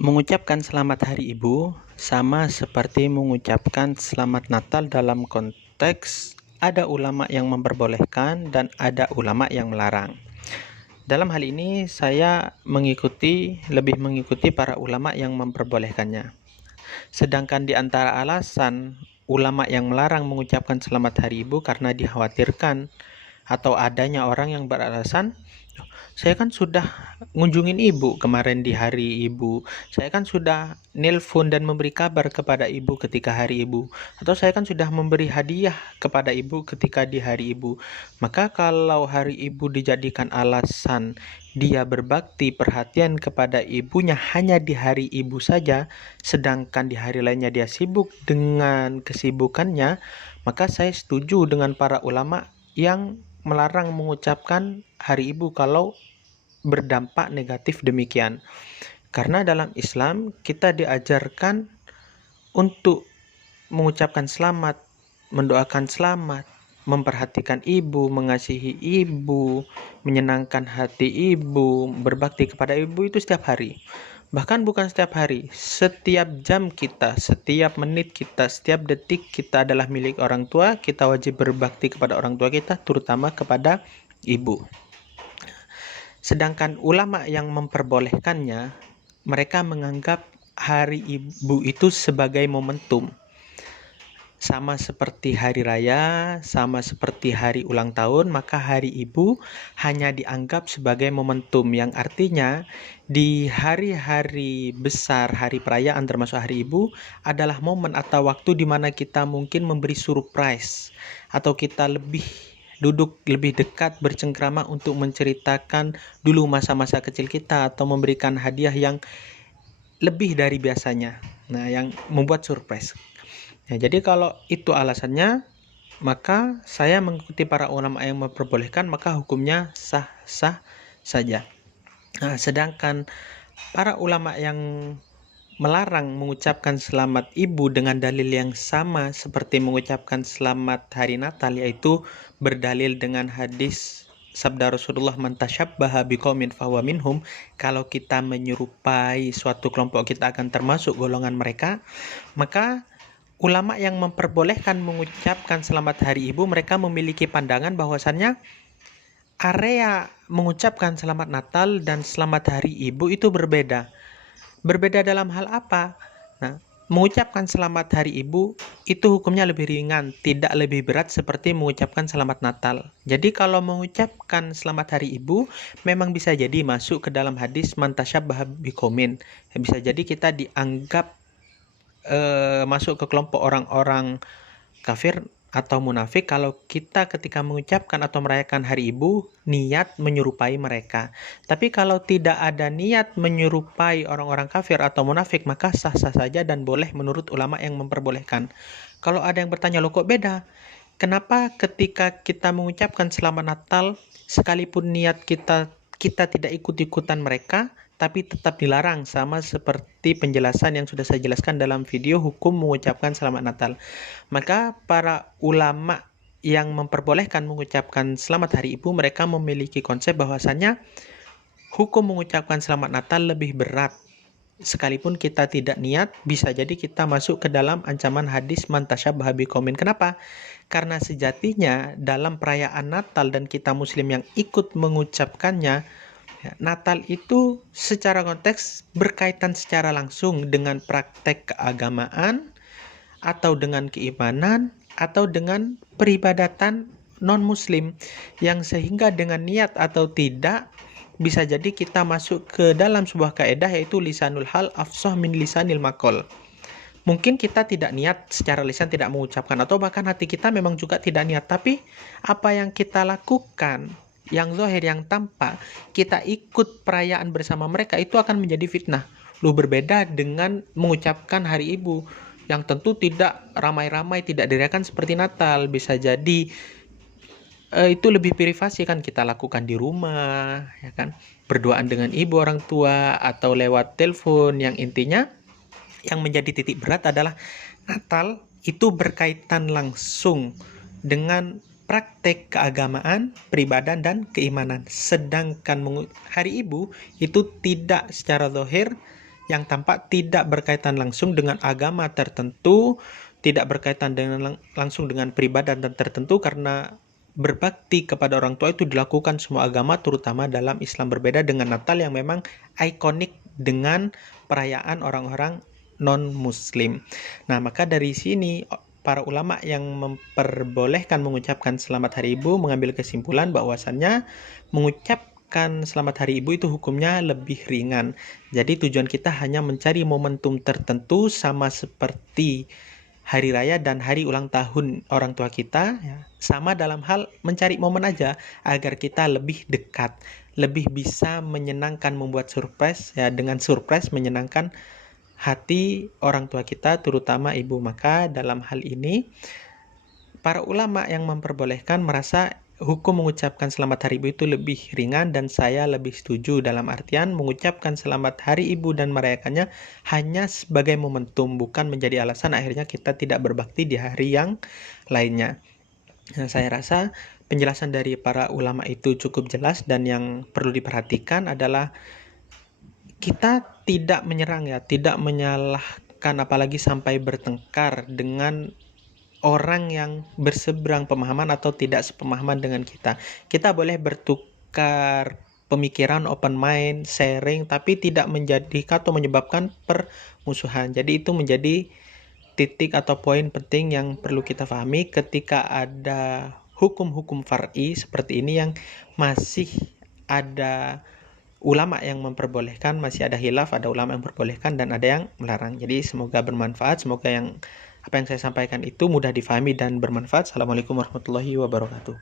Mengucapkan selamat Hari Ibu sama seperti mengucapkan selamat Natal dalam konteks ada ulama yang memperbolehkan dan ada ulama yang melarang. Dalam hal ini saya lebih mengikuti para ulama yang memperbolehkannya. Sedangkan di antara alasan ulama yang melarang mengucapkan selamat Hari Ibu karena dikhawatirkan atau adanya orang yang beralasan, saya kan sudah ngunjungin ibu kemarin di hari ibu. Saya kan sudah nelpon dan memberi kabar kepada ibu ketika hari ibu. Atau saya kan sudah memberi hadiah kepada ibu ketika di hari ibu. Maka kalau hari ibu dijadikan alasan dia berbakti perhatian kepada ibunya hanya di hari ibu saja, sedangkan di hari lainnya dia sibuk dengan kesibukannya, maka saya setuju dengan para ulama yang melarang mengucapkan hari ibu kalau berdampak negatif demikian. Karena dalam Islam kita diajarkan untuk mengucapkan selamat, mendoakan selamat, memperhatikan ibu, mengasihi ibu, menyenangkan hati ibu, berbakti kepada ibu itu setiap hari. Bahkan bukan setiap hari, setiap jam kita, setiap menit kita, setiap detik kita adalah milik orang tua. Kita wajib berbakti kepada orang tua kita, terutama kepada ibu. Sedangkan ulama yang memperbolehkannya, mereka menganggap hari ibu itu sebagai momentum. Sama seperti hari raya, sama seperti hari ulang tahun, maka hari ibu hanya dianggap sebagai momentum, yang artinya di hari-hari besar, hari perayaan termasuk hari ibu adalah momen atau waktu di mana kita mungkin memberi surprise atau kita duduk lebih dekat bercengkrama untuk menceritakan dulu masa-masa kecil kita atau memberikan hadiah yang lebih dari biasanya. Nah, yang membuat surprise. Nah, jadi kalau itu alasannya, maka saya mengikuti para ulama yang memperbolehkan, maka hukumnya sah-sah saja. Nah, sedangkan para ulama yang melarang mengucapkan selamat ibu dengan dalil yang sama seperti mengucapkan selamat hari Natal, yaitu berdalil dengan hadis sabda Rasulullah, man tasyabbaha biqaumin fahuwa minhum, kalau kita menyerupai suatu kelompok kita akan termasuk golongan mereka. Maka ulama yang memperbolehkan mengucapkan selamat hari ibu, mereka memiliki pandangan bahwasannya area mengucapkan selamat Natal dan selamat hari ibu itu berbeda. Berbeda dalam hal apa? Nah, mengucapkan selamat hari ibu itu hukumnya lebih ringan, tidak lebih berat seperti mengucapkan selamat Natal. Jadi kalau mengucapkan selamat hari ibu memang bisa jadi masuk ke dalam hadis man tasyabbaha biqaumin. Bisa jadi kita dianggap masuk ke kelompok orang-orang kafir atau munafik kalau kita ketika mengucapkan atau merayakan hari ibu niat menyerupai mereka. Tapi kalau tidak ada niat menyerupai orang-orang kafir atau munafik, maka sah-sah saja dan boleh menurut ulama yang memperbolehkan. Kalau ada yang bertanya, loh kok beda? Kenapa ketika kita mengucapkan selamat Natal, sekalipun niat kita tidak ikut-ikutan mereka, tapi tetap dilarang, sama seperti penjelasan yang sudah saya jelaskan dalam video hukum mengucapkan selamat Natal. Maka para ulama yang memperbolehkan mengucapkan selamat hari ibu, mereka memiliki konsep bahwasannya hukum mengucapkan selamat Natal lebih berat. Sekalipun kita tidak niat, bisa jadi kita masuk ke dalam ancaman hadis man tasyabbaha biqaumin. Kenapa? Karena sejatinya dalam perayaan Natal dan kita muslim yang ikut mengucapkannya, Natal itu secara konteks berkaitan secara langsung dengan praktek keagamaan atau dengan keimanan atau dengan peribadatan non-muslim, yang sehingga dengan niat atau tidak bisa jadi kita masuk ke dalam sebuah kaidah, yaitu lisanul hal afsah min lisanil maqal. Mungkin kita tidak niat secara lisan, tidak mengucapkan, atau bahkan hati kita memang juga tidak niat, tapi apa yang kita lakukan, yang zahir, yang tampak, kita ikut perayaan bersama mereka, itu akan menjadi fitnah. Lu berbeda dengan mengucapkan hari ibu, yang tentu tidak ramai-ramai, tidak dirayakan seperti Natal. Bisa jadi itu lebih privasi, kan kita lakukan di rumah, ya kan, berduaan dengan ibu orang tua atau lewat telepon. Yang intinya yang menjadi titik berat adalah Natal itu berkaitan langsung dengan praktek keagamaan, peribadan, dan keimanan. Sedangkan hari ibu itu tidak secara zahir, yang tampak tidak berkaitan langsung dengan agama tertentu, tidak berkaitan dengan langsung dengan peribadatan tertentu, karena berbakti kepada orang tua itu dilakukan semua agama, terutama dalam Islam. Berbeda dengan Natal yang memang ikonik dengan perayaan orang-orang non-Muslim. Nah, maka dari sini para ulama yang memperbolehkan mengucapkan Selamat Hari Ibu mengambil kesimpulan bahwasannya mengucapkan Selamat Hari Ibu itu hukumnya lebih ringan. Jadi tujuan kita hanya mencari momentum tertentu, sama seperti hari raya dan hari ulang tahun orang tua kita, ya, sama dalam hal mencari momen aja agar kita lebih dekat, lebih bisa menyenangkan, membuat surprise, ya, dengan surprise menyenangkan hati orang tua kita, terutama ibu. Maka dalam hal ini para ulama yang memperbolehkan merasa hukum mengucapkan Selamat Hari Ibu itu lebih ringan, dan saya lebih setuju, dalam artian mengucapkan Selamat Hari Ibu dan merayakannya hanya sebagai momentum, bukan menjadi alasan akhirnya kita tidak berbakti di hari yang lainnya. Nah, saya rasa penjelasan dari para ulama itu cukup jelas, dan yang perlu diperhatikan adalah kita tidak menyerang, ya, tidak menyalahkan, apalagi sampai bertengkar dengan orang yang berseberang pemahaman atau tidak sepemahaman dengan kita. Kita boleh bertukar pemikiran, open mind, sharing, tapi tidak menjadikan atau menyebabkan permusuhan. Jadi itu menjadi titik atau poin penting yang perlu kita pahami ketika ada hukum-hukum far'i seperti ini yang masih ada ulama yang memperbolehkan, masih ada khilaf, ada ulama yang memperbolehkan dan ada yang melarang. Jadi semoga bermanfaat, semoga apa yang saya sampaikan itu mudah difahami dan bermanfaat. Assalamualaikum warahmatullahi wabarakatuh.